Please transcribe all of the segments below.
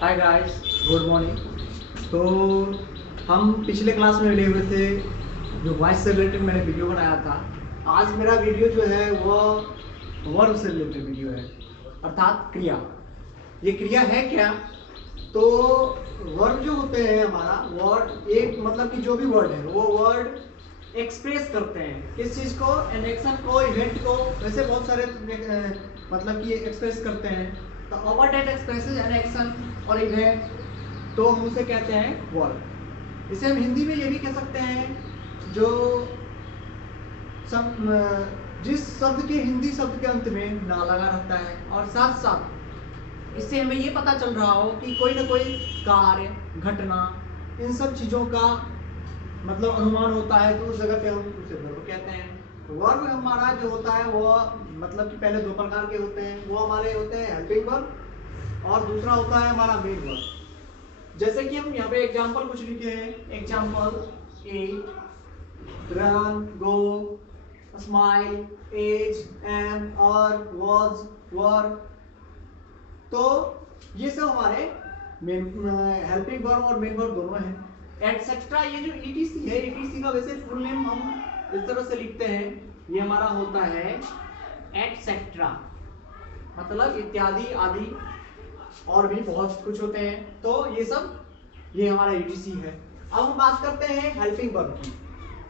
Hi guys, good morning. तो हम पिछले क्लास में मिले हुए थे, जो वॉइस से रिलेटेड मैंने वीडियो बनाया था। आज मेरा वीडियो जो है वह वर्ब से रिलेटेड वीडियो है, अर्थात क्रिया। ये क्रिया है क्या? तो वर्ब जो होते हैं हमारा वर्ड, एक मतलब कि जो भी वर्ड है वो वर्ड एक्सप्रेस करते हैं किस चीज को, एन एक्शन को, इवेंट को। वैसे बहुत सारे मतलब कि एक्सप्रेस करते हैं। तो over date expresses an action और इवेंट, तो हम उसे कहते हैं वर्ब। इसे हम हिंदी में ये भी कह सकते हैं जो जिस शब्द के हिंदी शब्द के अंत में ना लगा रहता है, और साथ साथ इससे हमें ये पता चल रहा हो कि कोई ना कोई कार्य, घटना, इन सब चीजों का मतलब अनुमान होता है, तो उस जगह पे हम उसे वर्ब कहते हैं। वर्ब हमारा जो होता है वो मतलब कि पहले दो प्रकार के होते हैं। वो हमारे होते हैं हेल्पिंग वर्ब, और दूसरा होता है हमारा मेन वर्ब। जैसे कि हम यहाँ पे एग्जांपल कुछ लिखे हैं। एग्जांपल ईट, रन, गो, स्माइल, एज, एम, और वाज, वर। तो ये सब हमारे मेन हेल्पिंग वर्ब और मेन वर्ब दोनों हैं। एटसेट्रा, ये जो ईटीसी है, ईटीसी का वैसे फुल नेम हम इस तरह से लिखते हैं, ये हमारा होता है एटसेट्रा, मतलब इत्यादि, आदि, और भी बहुत कुछ होते हैं। तो ये सब ये हमारा ईटीसी है। अब हम बात करते हैं हेल्पिंग वर्ब की।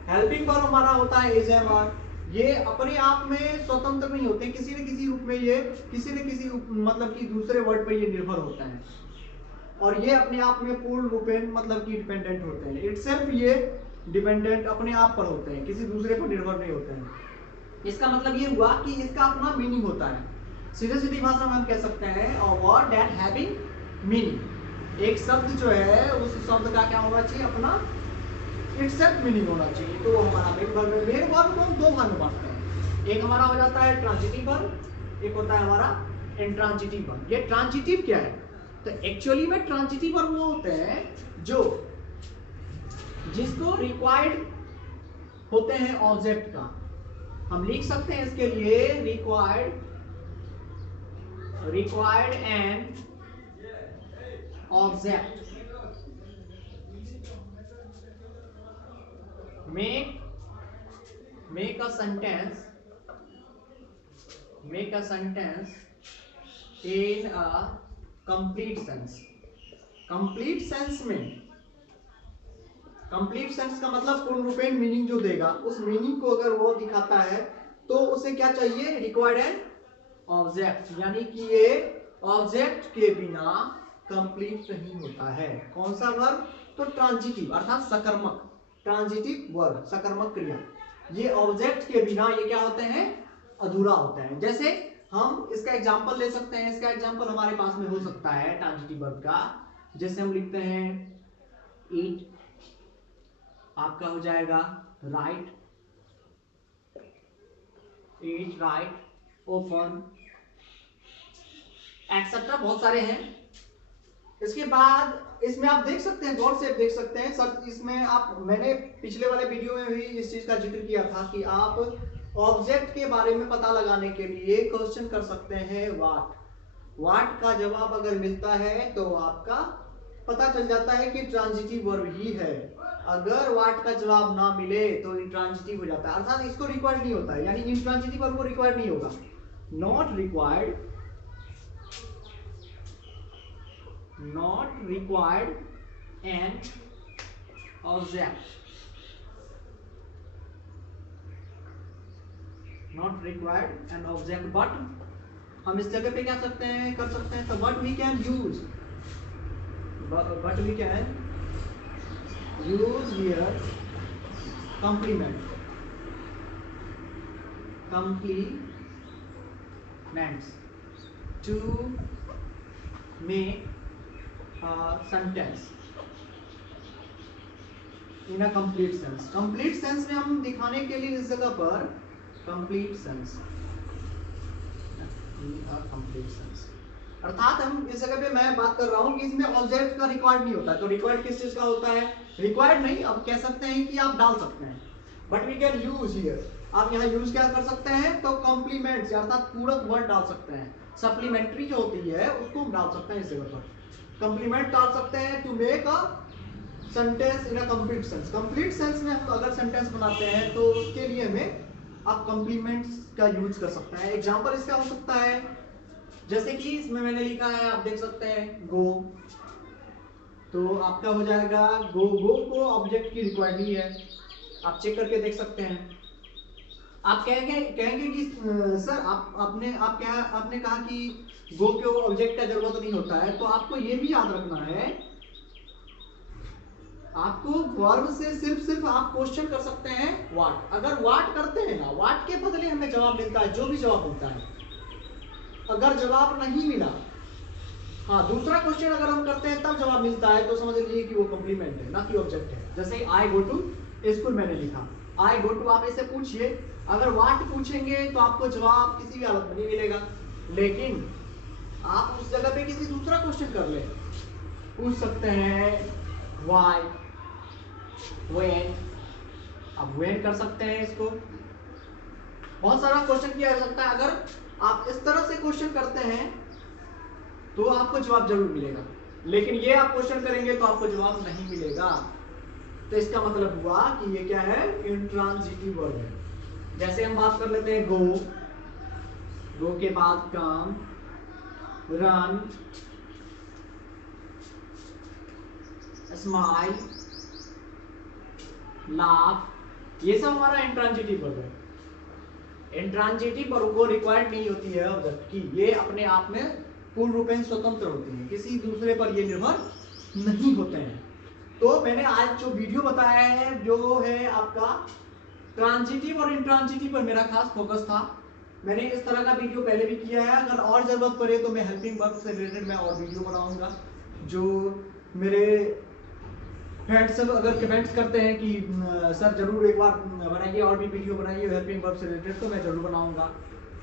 हेल्पिंग वर्ब हमारा होता है इज, एम, आर। ये अपने आप में स्वतंत्र नहीं होते, किसी न किसी रूप में ये किसी न किसी मतलब कि दूसरे वर्ड पर ये निर्भर होता है, और ये अपने आप में पूर्ण रूपेण मतलब कि डिपेंडेंट होते हैं। इटसेल्फ ये डिपेंडेंट अपने आप पर होते हैं, किसी दूसरे पर निर्भर नहीं होते हैं। इसका मतलब ये हुआ कि इसका अपना मीनिंग होता है। सीधे सीधी भाषा में हम कह सकते हैं a word that having meaning. एक शब्द जो है उस शब्द का क्या होना चाहिए, अपना इटसेल्फ मीनिंग होना चाहिए। तो वो हमारा मेन वर्ब है। मेन वर्ब को हम दो भाग में बांटते हैं। एक हमारा हो जाता है ट्रांजिटिव वर्ब, एक होता है हमारा इंट्रांजिटिव वर्ब। ये ट्रांजिटिव क्या है? तो एक्चुअली में ट्रांजिटिव वर्ब वो होते हैं जो जिसको रिक्वायर्ड होते हैं ऑब्जेक्ट का। हम लिख सकते हैं इसके लिए required and object make a sentence in a complete sense। Complete sense का मतलब पूर्ण रूपेण मीनिंग जो देगा, उस मीनिंग को अगर वो दिखाता है तो उसे क्या चाहिए, रिक्वायर्ड एंड ऑब्जेक्ट। यानी कि ये ऑब्जेक्ट के बिना कंप्लीट नहीं होता है। कौन सा वर्ब? तो ट्रांजिटिव, अर्थात सकर्मक। ट्रांजिटिव वर्ब, सकर्मक क्रिया, ये ऑब्जेक्ट के बिना ये क्या होते हैं, अधूरा होते हैं। जैसे हम इसका एग्जांपल ले सकते हैं। इसका एग्जांपल हमारे पास में हो सकता है ट्रांजिटिव वर्ब का। जैसे हम लिखते हैं ईट, आपका हो जाएगा राइट, ईट, राइट, ओपन, एक्सेट्रा, बहुत सारे हैं। इसके बाद इसमें आप देख सकते हैं, गौर से देख सकते हैं सर, इसमें आप, मैंने पिछले वाले वीडियो में भी इस चीज का जिक्र किया था कि आप ऑब्जेक्ट के बारे में पता लगाने के लिए क्वेश्चन कर सकते हैं व्हाट का जवाब अगर मिलता है तो आपका पता चल जाता है कि ट्रांजिटिव वर्ब ही है। अगर व्हाट का जवाब ना मिले तो इंट्रांजिटिव हो जाता है, अर्थात इसको रिक्वायर्ड नहीं होता है, यानी इंट्रांजिटिव वर्ब को रिक्वायर्ड नहीं होगा। Not required and object, not required and object, but हम इस जगह पे क्या सकते हैं, कर सकते हैं। तो but we can use here complements to make a sentence in a complete sense। complete sense में हम दिखाने के लिए इस जगह पर complete sense, अर्थात हम इस जगह पे मैं बात कर रहा हूं कि इसमें ऑब्जेक्ट का रिक्वायर्ड नहीं होता है। तो रिक्वायर्ड किस चीज का होता है, रिक्वायर्ड नहीं, अब कह सकते हैं कि आप डाल सकते हैं, but we can use here. आप यहाँ यूज क्या कर सकते हैं, तो कॉम्प्लीमेंट्स अर्थात पूरक वर्ड डाल सकते हैं। सप्लीमेंट्री जो होती है उसको हम डाल सकते हैं इस जगह पर। कंप्लीमेंट डाल सकते हैं to make a sentence in a complete sense. Complete sense में हम अगर सेंटेंस बनाते हैं तो उसके लिए हमें आप कंप्लीमेंट्स का यूज कर सकते हैं। एग्जांपल इसका हो सकता है, जैसे कि इसमें मैंने लिखा है, आप देख सकते हैं गो, तो आपका हो जाएगा गो। गो को ऑब्जेक्ट की रिक्वायर्ड नहीं है, आप चेक करके देख सकते हैं। आप कहेंगे कि सर आपने कहा कि गो के ऑब्जेक्ट का जरूरत नहीं होता है, तो आपको ये भी याद रखना है, आपको वर्ब से सिर्फ आप क्वेश्चन कर सकते हैं व्हाट। अगर व्हाट करते हैं ना, व्हाट के बदले हमें जवाब मिलता है, जो भी जवाब मिलता है। अगर जवाब नहीं मिला, हाँ दूसरा क्वेश्चन अगर हम करते हैं तब जवाब मिलता है, तो समझ लीजिए कि वो कॉम्प्लीमेंट है, ना कि ऑब्जेक्ट है। जैसे आई गो टू स्कूल मैंने लिखा, आई गो टू, आप ऐसे पूछिए, अगर व्हाट पूछेंगे तो आपको जवाब किसी भी हालत में नहीं मिलेगा। लेकिन आप उस जगह पे किसी दूसरा क्वेश्चन कर ले, पूछ सकते हैं व्हाई, व्हेन, आप व्हेन कर सकते हैं इसको। बहुत सारा क्वेश्चन किया जा सकता है। अगर आप इस तरह से क्वेश्चन करते हैं तो आपको जवाब जरूर मिलेगा, लेकिन ये आप क्वेश्चन करेंगे तो आपको जवाब नहीं मिलेगा। तो इसका मतलब हुआ कि ये क्या है, इंट्रांजिटिव वर्ब है। जैसे हम बात कर लेते हैं गो, गो के बाद कम, रन, स्माइल, लाफ, ये सब हमारा इंट्रांजिटिव वर्ब है। इंट्रांजिटिव वर्ब को रिक्वायर्ड नहीं होती है ऑब्जेक्ट की, ये अपने आप में पूर्ण रूपेण स्वतंत्र होती हैं, किसी दूसरे पर ये निर्भर नहीं होते हैं। तो मैंने आज जो वीडियो बताया है, जो है आपका ट्रांजिटिव और इंट्रांजिटिव पर मेरा खास फोकस था। मैंने इस तरह का वीडियो पहले भी किया है, अगर और जरूरत पड़े तो मैं हेल्पिंग वर्ब से रिलेटेड मैं और वीडियो बनाऊंगा। जो मेरे फ्रेंड्स सब अगर कमेंट्स करते हैं कि सर जरूर एक बार बनाइए, और भी वीडियो बनाइए हेल्पिंग वर्ब से रिलेटेड, तो मैं जरूर बनाऊंगा।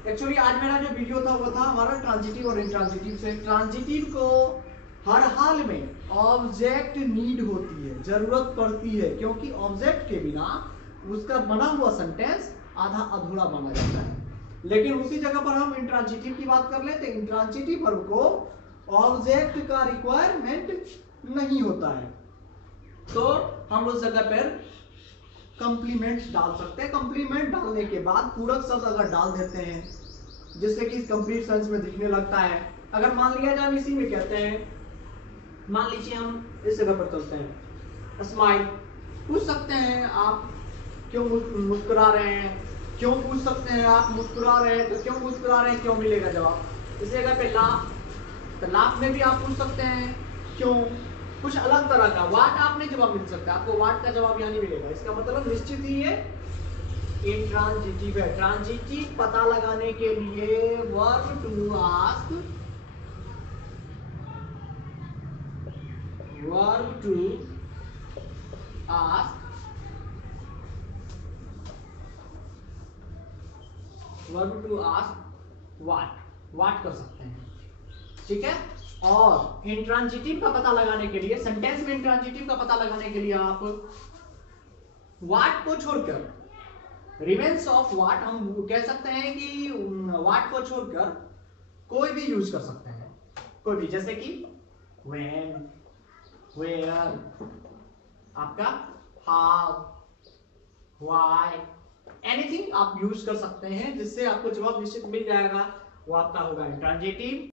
एक्चुअली आज मेरा जो वीडियो था वो था हमारा ट्रांजिटिव और इंट्रांजिटिव से। ट्रांजिटिव को हर हाल में ऑब्जेक्ट नीड होती है, जरूरत पड़ती है, क्योंकि ऑब्जेक्ट के बिना उसका बना हुआ सेंटेंस आधा अधूरा माना जाता है। लेकिन उसी जगह पर हम इंट्रांजिटिव की बात कर लेते हैं। इंट्रांजिटिव वर्ब को ऑब्जेक्ट का रिक्वायरमेंट नहीं होता है, तो हम उस जगह पर कंप्लीमेंट डाल सकते हैं। कंप्लीमेंट डालने के बाद पूरक शब्द अगर डाल देते हैं जिससे कि कंप्लीट सेंस में दिखने लगता है। अगर मान लिया जाए इसी में कहते हैं, मान लीजिए हम इस जगह पर चलते हैं, स्माइल, पूछ सकते हैं आप क्यों मुस्कुरा रहे हैं, क्यों पूछ सकते हैं आप मुस्कुरा रहे हैं, तो क्यों मुस्कुरा रहे हैं, क्यों मिलेगा जवाब। इस जगह पे लाफ, तो लाफ में भी आप पूछ सकते हैं क्यों, कुछ अलग तरह का। वाट आप नहीं जवाब मिल सकता, आपको वाट का जवाब यहाँ नहीं मिलेगा। इसका मतलब निश्चित ही है इंट्रांजिटिव है। ट्रांजिटिव पता लगाने के लिए verb to ask, verb to ask, verb to ask what, what कर सकते हैं, ठीक है। और इंट्रांजिटिव का पता लगाने के लिए, सेंटेंस में इंट्रांजिटिव का पता लगाने के लिए आप व्हाट को छोड़कर, रिमेन्स ऑफ व्हाट, हम कह सकते हैं कि व्हाट को छोड़कर कोई भी यूज कर सकते हैं, कोई भी, जैसे कि व्हेन, वेयर, आपका हाउ, व्हाई, एनीथिंग आप यूज कर सकते हैं, जिससे आपको जवाब निश्चित मिल जाएगा। वो आपका होगा इंट्रांजिटिव।